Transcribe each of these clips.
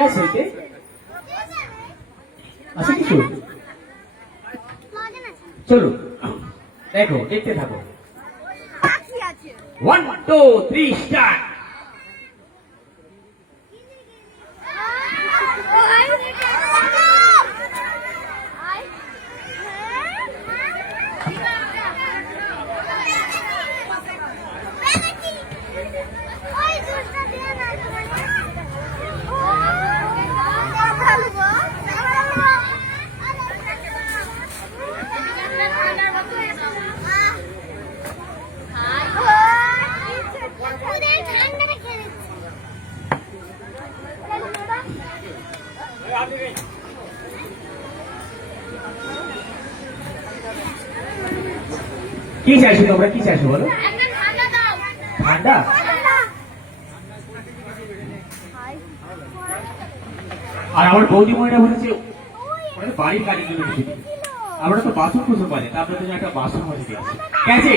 আছে এতে আছে কিছু? চলো দেখো দেখতে থাকো। ওয়ান টু থ্রি স্টার্ট কি চাইছো তোমরা? কি চাইছো বলো? ঠান্ডা আর আমার বৌদি মহিলা বলেছে ওরা বাড়ির কাজের জন্য আমরা তো বাসন কুসন বাজে তারপরে তুমি একটা বাসন বাজে দিয়েছি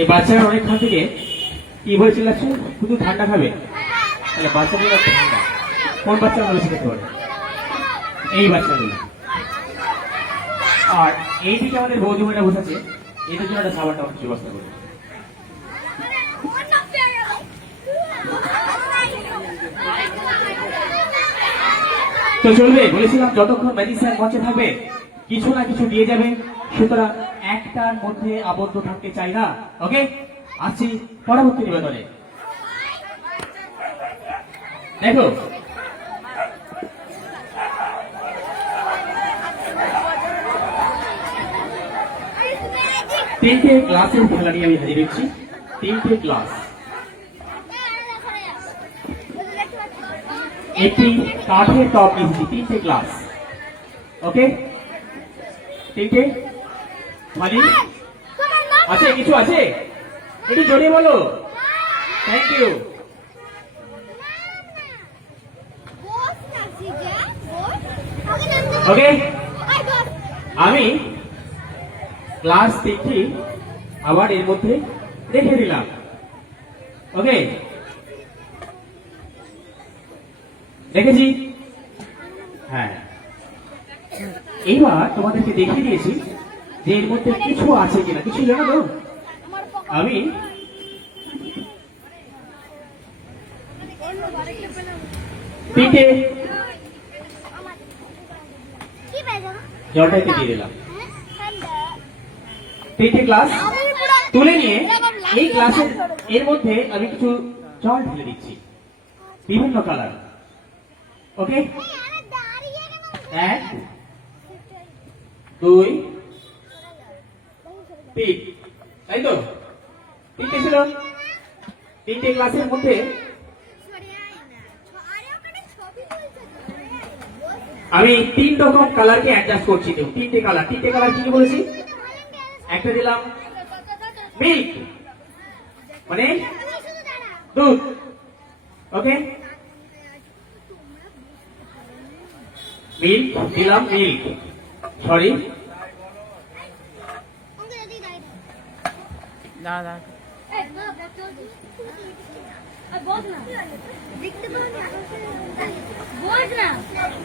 এই বাচ্চারা অনেকক্ষণ থেকে কি বলছিল শুধু ঠান্ডা খাবে? তাহলে বাচ্চাগুলো ঠান্ডা। কোন বাচ্চা বলেছে খেতে পারে এই বাচ্চাগুলো। আর এই দিকে আমাদের বৌদি মহিলা বসেছে এদের জন্য একটা খাবার ব্যবস্থা করবে তো চলবে, বলেছিলাম যতক্ষণ ম্যাজিস্ট্রেট মঞ্চে থাকবে, কিছু না কিছু দিয়ে যাবে। সুতরাং একটার মধ্যে আবদ্ধ থাকতে চাই না ওকে আসছি পরবর্তী নিবেদনে। দেখো তিনটে ক্লাসের খেলা নিয়ে আমি হাজির হচ্ছি। তিনটে ক্লাস একটি কাঠের টপ নিয়েছি তিনটে ক্লাস ওকে তিনটে? মানে আছে, কিছু আছে? একটু জোরে বলো। থ্যাংক ইউ ওকে আমি ক্লাস তিনটি আবার এর মধ্যে রেখে দিলাম। ওকে দেখেছি? হ্যাঁ। এইবার তোমাদেরকে দেখিয়ে দিয়েছি যে এর মধ্যে কিছু আছে কিনা। কিছু জানো তো? আমি তিনটে কি পেয়েছ? দিয়ে দিলাম। তিনটে ক্লাস তুলে নিয়ে এই ক্লাসের এর মধ্যে আমি কিছু জল ঢেলে দিচ্ছি। বিভিন্ন কালার। ওকে? এক, দুই, তিন। তাই তো? তিনটে ছিল? তিনটে ক্লাসের মধ্যে আমি তিন রকম কালারকে অ্যাডজাস্ট করছি। তিনটে কালার। তিনটে কালার কি বলেছি? একটা দিলাম। মিল্ক। মানে? দুধ। ওকে। মিল্ক দিলাম মিল্ক। সরি দাদা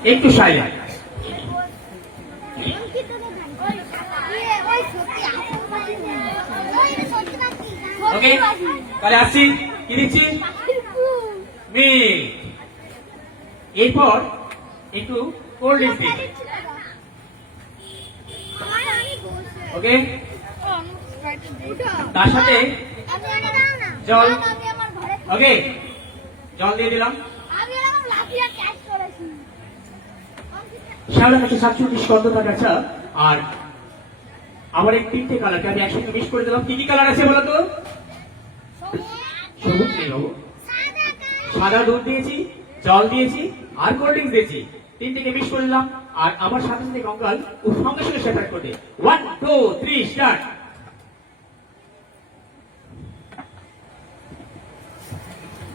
একটু সাইলেন্ট। ওকে তাহলে আসছি। কি দিচ্ছি এরপর একটু কোল্ড ড্রিঙ্কস দিই। ওকে তার সাথে জল। ওকে জল দিয়ে দিলাম। শ্যাওলা কাছে সাতচল্লিশ কাছা আর আমার এই তিনটে কালারকে আমি একসঙ্গে মিক্স করে দিলাম। কি কি কালার আছে বলো তো? সবুজ নেই বাবু। সাদা দুধ দিয়েছি, জল দিয়েছি, আর কোল্ড ড্রিঙ্কস দিয়েছি। তিনটিকে মিক্স করলাম আর আমার সাথে সাথে কঙ্কাল ও সঙ্গে সঙ্গে সেপারেট করবে one two three start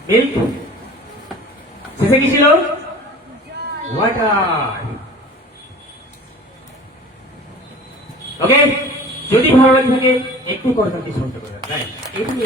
milk শেষে কি ছিল? ওয়াটার ওকে যদি ভালো লাগে থাকে একটু করে শুনতে দেন এইটুকু